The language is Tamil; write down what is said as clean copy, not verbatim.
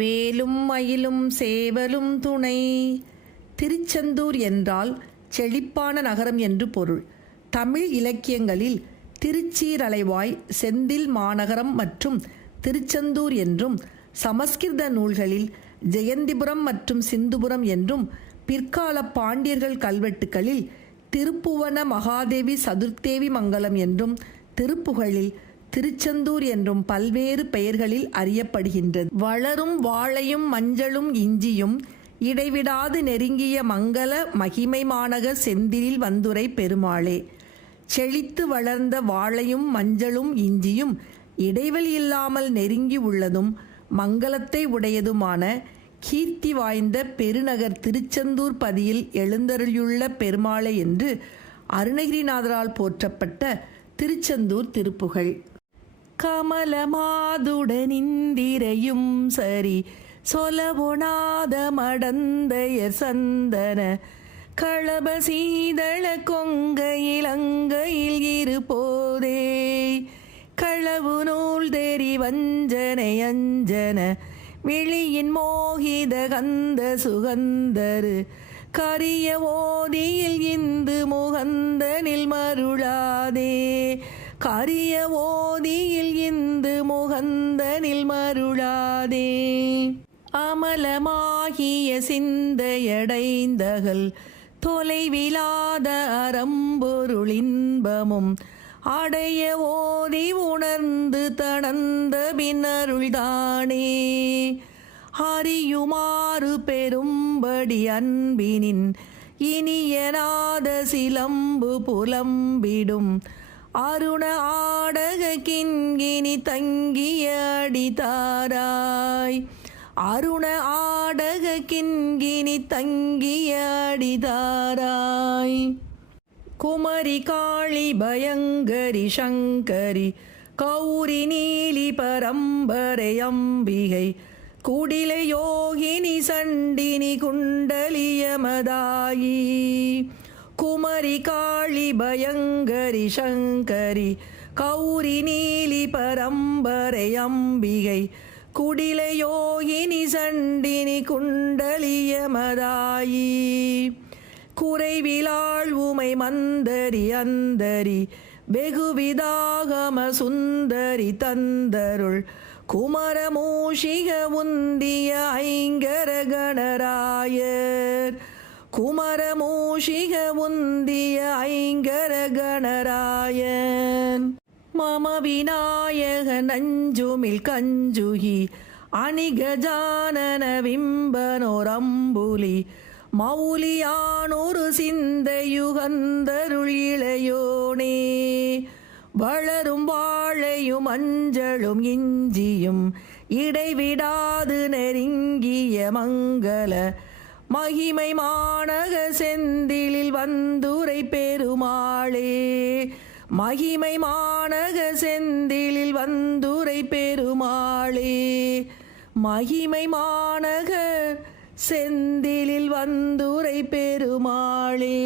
வேலும் மயிலும் சேவலும் துணை. திருச்செந்தூர் என்றால் செழிப்பான நகரம் என்று பொருள். தமிழ் இலக்கியங்களில் திருச்சீரலைவாய், செந்தில் மாநகரம் மற்றும் திருச்செந்தூர் என்றும், சமஸ்கிருத நூல்களில் ஜெயந்திபுரம் மற்றும் சிந்துபுரம் என்றும், பிற்கால பாண்டியர்கள் கல்வெட்டுகளில் திருப்புவன மகாதேவி சதுர்த்தேவி மங்கலம் என்றும், திருப்புகழில் திருச்செந்தூர் என்றும் பல்வேறு பெயர்களில் அறியப்படுகின்றது. வளரும் வாழையும் மஞ்சளும் இஞ்சியும் இடைவிடாது நெருங்கிய மங்கள மகிமை மாநகர் செந்திலில் வந்துரை பெருமாளே. செழித்து வளர்ந்த வாழையும் மஞ்சளும் இஞ்சியும் இடைவெளி இல்லாமல் நெருங்கி உள்ளதும் மங்களத்தை உடையதுமான கீர்த்தி வாய்ந்த பெருநகர் திருச்செந்தூர் பதியில் எழுந்தருளியுள்ள பெருமாளே என்று அருணகிரிநாதரால் போற்றப்பட்ட திருச்செந்தூர் திருப்புகழ். கமலமாதுடனிந்திரையும் சரி சொலபொணாத மடந்தையர் சந்தன களப சீதள கொங்கையிலங்கையில் இருப்போதே களவு நூல் தெரி வஞ்சனை அஞ்சன விழியின் மோகித கந்த சுகந்தரு கரிய ஓதியில் இந்து முகந்தனில் மருளாதே கரிய ஓதியில் இந்து முகந்தனில் மருளாதே. அமலமாகிய சிந்தையடைந்தகள் தொலைவிலாத அறம்பொருளின்பமும் அடைய ஓதி உணர்ந்து தடந்த பின்னருள்தானே அறியுமாறு பெரும்படி அன்பினின் இனியநாத சிலம்பு புலம்பிடும் அருண ஆடக கிண்கினி தங்கிய அடிதாராய் அருண ஆடக கிண்கினி தங்கிய அடிதாராய். குமரி காளி பயங்கரி சங்கரி கௌரி நீலி பரம்பரை அம்பிகை குடிலை யோகினி சண்டினி குண்டலியமதாயி. குமரி காளி பயங்கரி சங்கரி கௌரி நீலி பரம்பரை அம்பிகை குடிலை யோகினி சண்டினி குண்டலியமதாயி. குறைவிலாள் உமை மந்தரி அந்தரி வெகுவிதாகம சுந்தரி தந்தருள் குமரமூஷிக உந்திய ஐங்கர கணராயர் குமரமூஷிக உந்திய ஐங்கர கணராயன். மம விநாயக நஞ்சுமில் கஞ்சுகி அணிகஜானன விம்பனோரம்புலி மௌலியானொரு சிந்தையுகந்தருள் இளையோனே. வளரும் வாழையும் மஞ்சளும் இஞ்சியும் இடைவிடாது நெருங்கிய மங்கள மகிமை மாநக செந்திலில் வந்துரை பெருமாளே. மகிமை மாநக செந்திலில் வந்துரை பெருமாளே. மகிமை மாநகர் செந்திலில் வந்துரை பெருமாளே.